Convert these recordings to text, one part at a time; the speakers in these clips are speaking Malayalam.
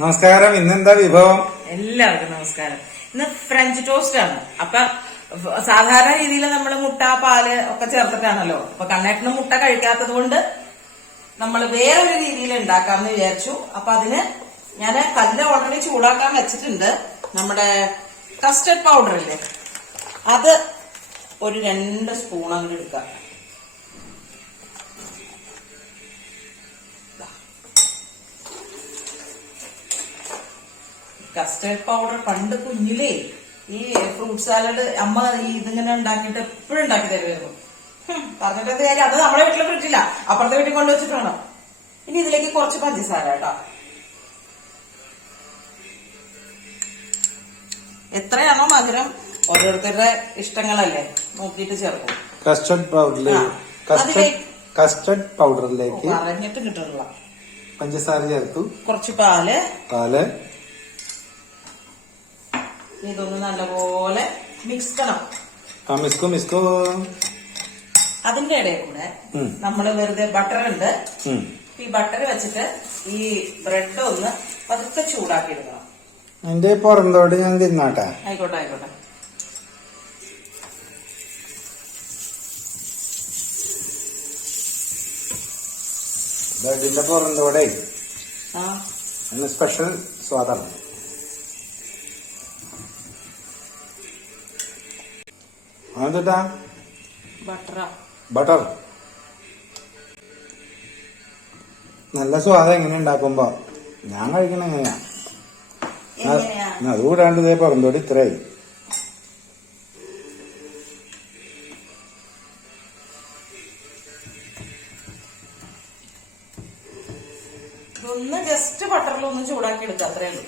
നമസ്കാരം. ഇന്നെന്താ വിഭവം? എല്ലാവർക്കും നമസ്കാരം. ഇന്ന് ഫ്രഞ്ച് ടോസ്റ്റ് ആണ്. അപ്പൊ സാധാരണ രീതിയിൽ നമ്മൾ മുട്ട പാൽ ഒക്കെ ചേർത്തിട്ടാണല്ലോ. അപ്പൊ കണ്ണേട്ടന് മുട്ട കഴിക്കാത്തത് കൊണ്ട് നമ്മൾ വേറൊരു രീതിയിൽ ഉണ്ടാക്കാമെന്ന് വിചാരിച്ചു. അപ്പൊ അതിന് ഞാൻ കല്ല് ഓൾറെഡി ചൂടാക്കാൻ വെച്ചിട്ടുണ്ട്. നമ്മുടെ കസ്റ്റർഡ് പൗഡർ ഇല്ലേ? അത് ഒരു രണ്ട് സ്പൂൺ അങ്ങനെ എടുക്കാം. കസ്റ്റേർഡ് പൗഡർ പണ്ട് കുഞ്ഞിലേ ഈ ഫ്രൂട്ട് സാലഡ് അമ്മ ഈ ഇതിങ്ങനെ ഉണ്ടാക്കിയിട്ട് എപ്പോഴും ഉണ്ടാക്കി തരുമായിരുന്നു. പറഞ്ഞിട്ടത് പറഞ്ഞിട്ട് കാര്യം? അത് നമ്മളെ വീട്ടിലെ ഫ്രിഡ്ജില്ല അപ്പുറത്തെ വീട്ടിൽ കൊണ്ടുവച്ചിട്ടാണോ ഇനി ഇതിലേക്ക് കുറച്ച് പഞ്ചസാര കേട്ടോ. എത്രയാണോ മധുരം? ഓരോരുത്തരുടെ ഇഷ്ടങ്ങളല്ലേ? നോക്കിയിട്ട് ചേർക്കും. കസ്റ്റർഡ് പൗഡറിലേക്ക് കസ്റ്റർഡ് പൗഡറിലേക്ക് പറഞ്ഞിട്ട് കിട്ടുള്ള പഞ്ചസാര ചേർത്തു. കുറച്ച് പാൽ. പാൽ. ഇതൊന്ന് നല്ലപോലെ മിക്സ് ചെയ്യണം മിസ്കോ മിസ്കോ. അതിന്റെ ഇടയിൽ കൂടെ നമ്മൾ നമ്മൾ വെറുതെ ബട്ടർ ഉണ്ട്. ഈ ബട്ടർ വെച്ചിട്ട് ഈ ബ്രെഡ് ഒന്ന് പതുക്കെ ചൂടാക്കി എടുക്കണം. എന്റെ പുറന്തോട് ഞാൻ തിന്നാട്ടെ? ആയിക്കോട്ടെ ആയിക്കോട്ടെ. ബ്രെഡിന്റെ പുറന്തോടെ സ്പെഷ്യൽ സ്വാദാണ്. അതെന്താ? ബട്ടർ. നല്ല സ്വാദം എങ്ങനെ ഉണ്ടാക്കുമ്പോ? ഞാൻ കഴിക്കണ എങ്ങനെയാ? അതുകൂടാണ്ട് അത് കൂടാണ്ട് ഇതേ പുറന്തോട് ഇത്രയായി. ഒന്ന് ജസ്റ്റ് ബട്ടറിൽ ഒന്ന് ചൂടാക്കി എടുക്കാം അത്രേ ഉള്ളൂ?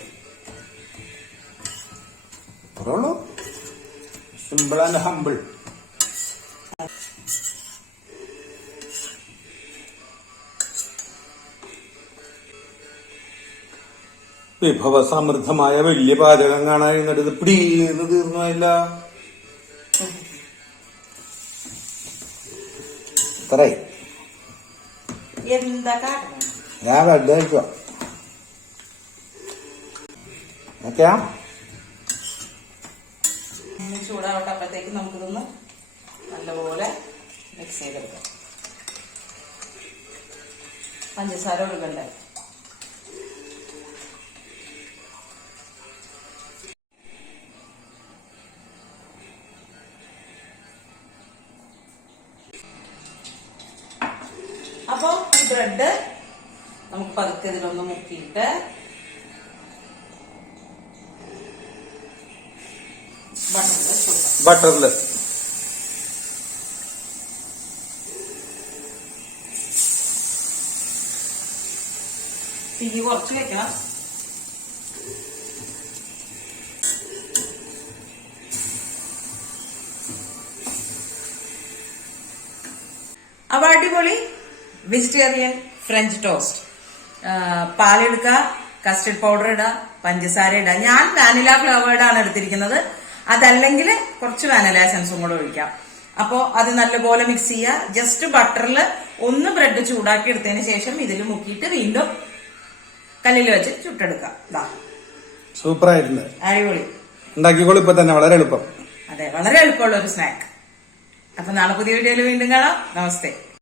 സിമ്പിൾ ആൻഡ് ഹമ്പിൾ വിഭവ സമൃദ്ധമായ വലിയ പാചകം കാണാൻ ഇത് പിടീന്ന് തീർന്നില്ല ഞാൻ കഴിക്കുക ഓക്കെയാ ഒന്ന് ചൂടാവട്ടെ അപ്പോഴത്തേക്ക് നമുക്കിതൊന്ന് നല്ലപോലെ മിക്സ് ചെയ്തെടുക്കാം. പഞ്ചസാര ഒഴുകണ്ടേ അപ്പൊ ഈ ബ്രെഡ് നമുക്ക് പതുക്കെ ഇതിലൊന്ന് മുക്കിയിട്ട് ബട്ടറിൽ തീ കുറച്ച് വെക്കണം അപ്പൊ അടിപൊളി വെജിറ്റേറിയൻ ഫ്രഞ്ച് ടോസ്റ്റ്. പാലെടുക്കുക കസ്റ്റർഡ് പൗഡർ ഇടുക പഞ്ചസാര ഇടുക. ഞാൻ വാനില ഫ്ലേവേർഡ് ആണ് എടുത്തിരിക്കുന്നത്. അതല്ലെങ്കിൽ കുറച്ച് വാനില എസൻസും കൂടെ ഒഴിക്കാം. അപ്പോ അത് നല്ലപോലെ മിക്സ് ചെയ്യുക. ജസ്റ്റ് ബട്ടറിൽ ഒന്ന് ബ്രെഡ് ചൂടാക്കി എടുത്തതിന് ശേഷം ഇതിൽ മുക്കിയിട്ട് വീണ്ടും കല്ലിൽ വെച്ച് ചുട്ടെടുക്കാം ഇതാ സൂപ്പർ ആയിട്ടുണ്ട്. അടിപൊളി. ഉണ്ടാക്കിക്കോളൂ ഇപ്പൊ തന്നെ വളരെ എളുപ്പം. അതെ വളരെ എളുപ്പമുള്ള ഒരു സ്നാക്ക് അപ്പൊ നാളെ പുതിയ വീഡിയോയിൽ വീണ്ടും കാണാം. നമസ്തേ.